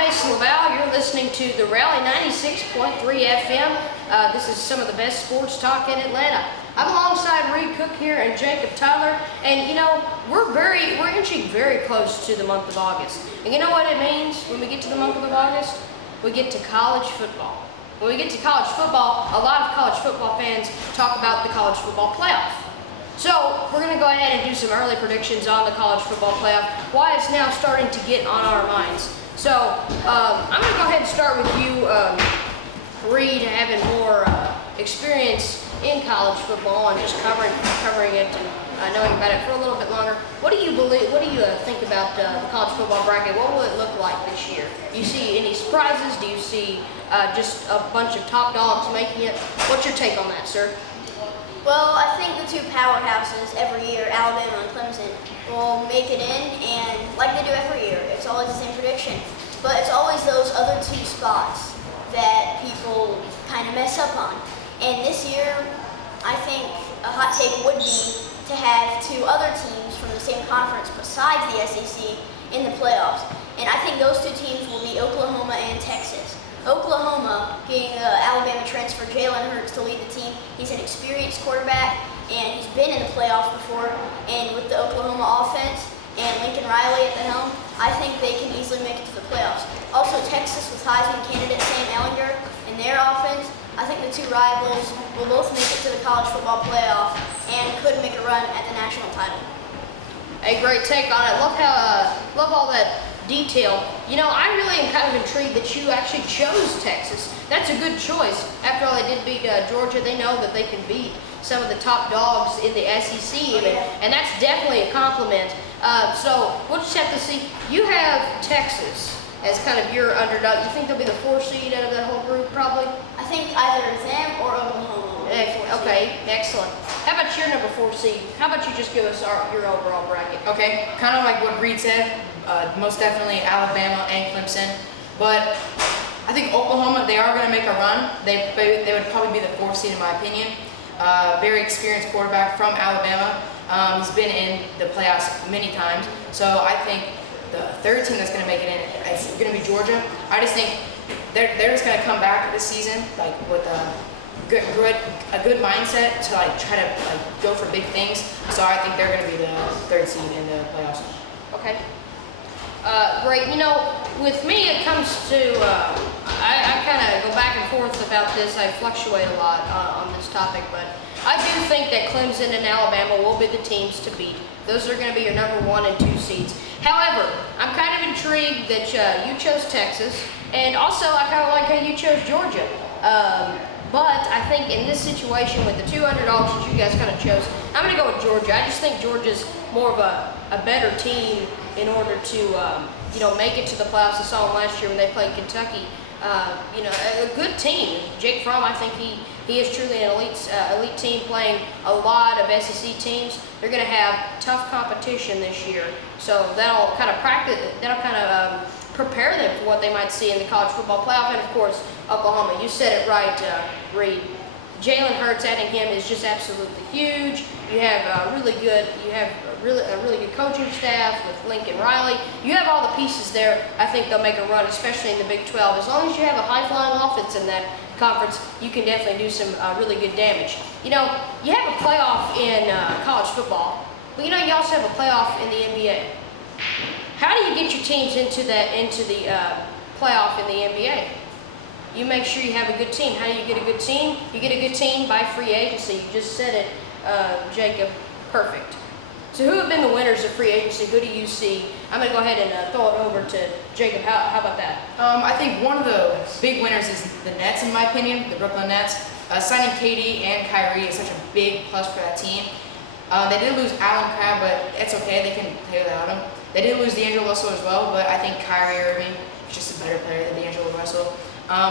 Mason Laval. You're listening to the Rally 96.3 FM. This is some of the best sports talk in Atlanta. I'm alongside Reed Cook here and Jacob Tyler, and you know we're inching very close to the month of August. And you know what it means when we get to the month of August? We get to college football. When we get to college football, a lot of college football fans talk about the college football playoff. So we're going to go ahead and do some early predictions on the college football playoff, why it's now starting to get on our minds. So I'm going to go ahead and start with you, Reed, having more experience in college football and just covering it and knowing about it for a little bit longer. What do you think about the college football bracket? What will it look like this year? Do you see any surprises? Do you see just a bunch of top dogs making it? What's your take on that, sir? Well, I think the two powerhouses every year, Alabama and Clemson, will make it in, and like they do every year, it's always the same prediction. But it's always those other two spots that people kind of mess up on. And this year, I think a hot take would be to have two other teams from the same conference besides the SEC in the playoffs. And I think those two teams will be Oklahoma and Texas. Oklahoma getting the Alabama transfer Jalen Hurts to lead the team. He's an experienced quarterback, and he's been in the playoffs before. And with the Oklahoma offense and Lincoln Riley at the helm, I think they can easily make it to the playoffs. Also, Texas with Heisman candidate Sam Ehlinger and their offense. I think the two rivals will both make it to the college football playoff and could make a run at the national title. A great take on it. Love all that detail. You know, I really am kind of intrigued that you actually chose Texas. That's a good choice. After all, they did beat Georgia. They know that they can beat some of the top dogs in the SEC even, and that's definitely a compliment. So we'll just have to see. You have Texas as kind of your underdog. You think they'll be the 4th seed out of that whole group, probably? I think either them or Oklahoma. Okay, excellent. How about your number 4 seed? How about you just give us your overall bracket? Okay, kind of like what Reed said, most definitely Alabama and Clemson. But I think Oklahoma, they are going to make a run. They would probably be the 4th seed in my opinion. Very experienced quarterback from Alabama. He's been in the playoffs many times. So I think the 3rd team that's going to make it in is going to be Georgia. I just think they're just going to come back this season like with a good mindset to like try to like go for big things. So I think they're going to be the 3rd seed in the playoffs. Okay. Great. You know, with me it comes to I kind of go back and forth about this. I fluctuate a lot on this topic, but I do think that Clemson and Alabama will be the teams to beat. Those are going to be your number 1 and 2 seeds. However, I'm kind of intrigued that you chose Texas, and also I kind of like how you chose Georgia. But I think in this situation with the 2 underdogs that you guys kind of chose, I'm going to go with Georgia. I just think Georgia's more of a better team in order to make it to the playoffs. I saw them last year when they played Kentucky. A good team. Jake Fromm, I think he is truly an elite team playing a lot of SEC teams. They're going to have tough competition this year, so that'll kind of prepare them for what they might see in the college football playoff. And of course, Oklahoma. You said it right, Reed. Jalen Hurts, adding him is just absolutely huge. You have a really good coaching staff with Lincoln Riley. You have all the pieces there. I think they'll make a run, especially in the Big 12. As long as you have a high-flying offense in that conference, you can definitely do some really good damage. You know, you have a playoff in college football, but you know you also have a playoff in the NBA. How do you get your teams into the playoff in the NBA? You make sure you have a good team. How do you get a good team? You get a good team by free agency. You just said it, Jacob. Perfect. So who have been the winners of free agency? Who do you see? I'm going to go ahead and throw it over to Jacob. How about that? I think one of the big winners is the Nets, in my opinion, the Brooklyn Nets. Signing KD and Kyrie is such a big plus for that team. They did lose Allen Crabbe, but it's okay. They can play without him. They did lose D'Angelo Russell as well, but I think Kyrie Irving is just a better player than D'Angelo Russell.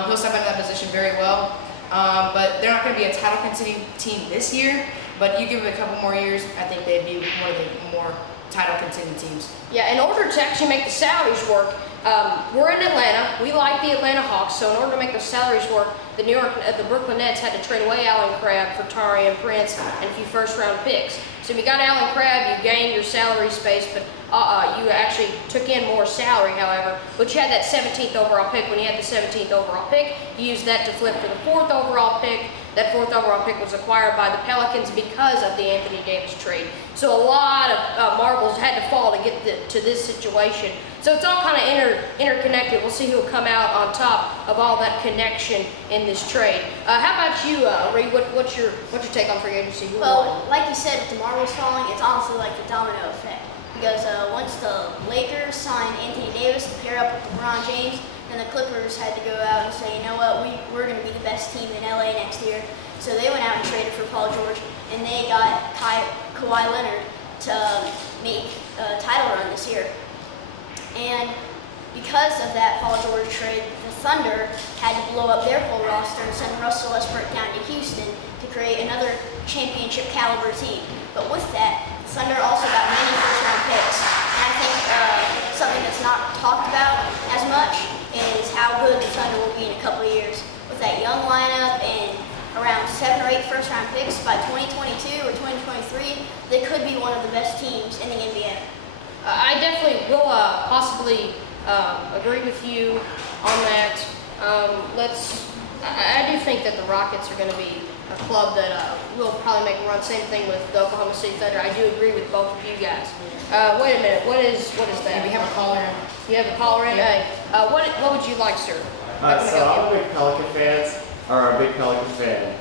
He'll step into that position very well, but they're not going to be a title contending team this year, but you give it a couple more years, I think they'd be one of the more title contending teams. Yeah, in order to actually make the salaries work, we're in Atlanta. We like the Atlanta Hawks, so in order to make those salaries work, the Brooklyn Nets had to trade away Allen Crabbe for Taurean Prince and a few first-round picks. So if you got Allen Crabbe, you gained your salary space, but you actually took in more salary, however. But you had that 17th overall pick. When you had the 17th overall pick, you used that to flip for the 4th overall pick. That 4th overall pick was acquired by the Pelicans because of the Anthony Davis trade. So a lot of marbles had to fall to get to this situation. So it's all kind of interconnected. We'll see who will come out on top of all that connection in this trade. How about you, Reed? What's your take on free agency? Well, like you said, with the marbles falling, it's honestly like the domino effect. Because once the Lakers signed Anthony Davis to pair up with LeBron James, then the Clippers had to go out and say, you know what, we're going to be the best team in LA next year. So they went out and traded for Paul George, and they got Kawhi Leonard to make a title run this year. And because of that Paul George trade, the Thunder had to blow up their whole roster and send Russell Westbrook down to Houston to create another championship caliber team. But with that, the Thunder also got many first-round picks. And I think something that's not talked about as much is how good the Thunder will be in a couple of years. With that young lineup and around 7 or 8 first-round picks by 2022 or 2023, they could be one of the best teams in the NBA. I definitely will possibly agree with you on that. I do think that the Rockets are going to be a club that will probably make a run. Same thing with the Oklahoma City Thunder. I do agree with both of you guys. Wait a minute. What is that? We have a caller in. You have a caller in? Yeah. Hey, what would you like, sir? So I'm a big Pelican fan.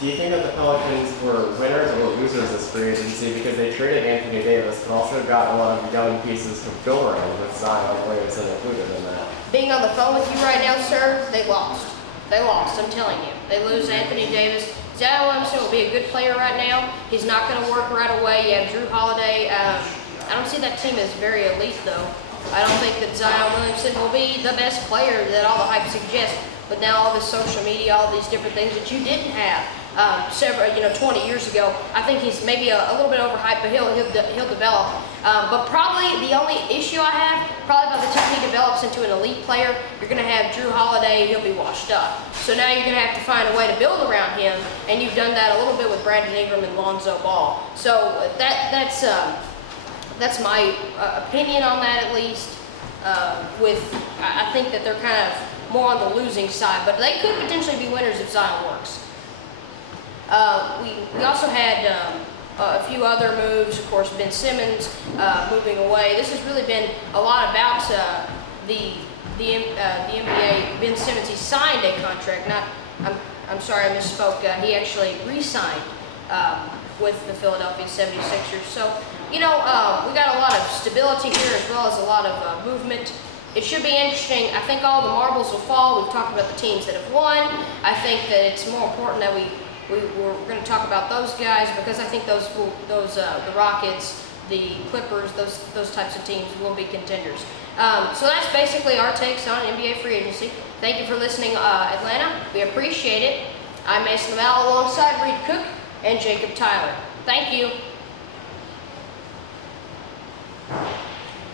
Do you think that the Pelicans were winners or losers this free agency because they traded Anthony Davis, but also got a lot of young pieces to build around with Zion Williamson included in that? Being on the phone with you right now, sir, they lost. They lost, I'm telling you. They lose Anthony Davis. Zion Williamson will be a good player right now. He's not going to work right away. You have Drew Holiday. I don't see that team as very elite, though. I don't think that Zion Williamson will be the best player that all the hype suggests. But now all this social media, all these different things that you didn't have 20 years ago, I think he's maybe a little bit overhyped, but he'll develop. But probably the only issue I have, probably by the time he develops into an elite player, you're going to have Drew Holiday, he'll be washed up. So now you're going to have to find a way to build around him, and you've done that a little bit with Brandon Ingram and Lonzo Ball. So that's my opinion on that, at least. I think that they're kind of more on the losing side, but they could potentially be winners if Zion works. We also had a few other moves. Of course, Ben Simmons moving away. This has really been a lot about the NBA. Ben Simmons, he signed a contract. I'm sorry, I misspoke. He actually re-signed with the Philadelphia 76ers. So, we got a lot of stability here as well as a lot of movement. It should be interesting. I think all the marbles will fall. We've talked about the teams that have won. I think that it's more important that we're going to talk about those guys because I think the Rockets, the Clippers, those types of teams will be contenders. So that's basically our takes on NBA free agency. Thank you for listening, Atlanta. We appreciate it. I'm Mason Laval alongside Reed Cook and Jacob Tyler. Thank you.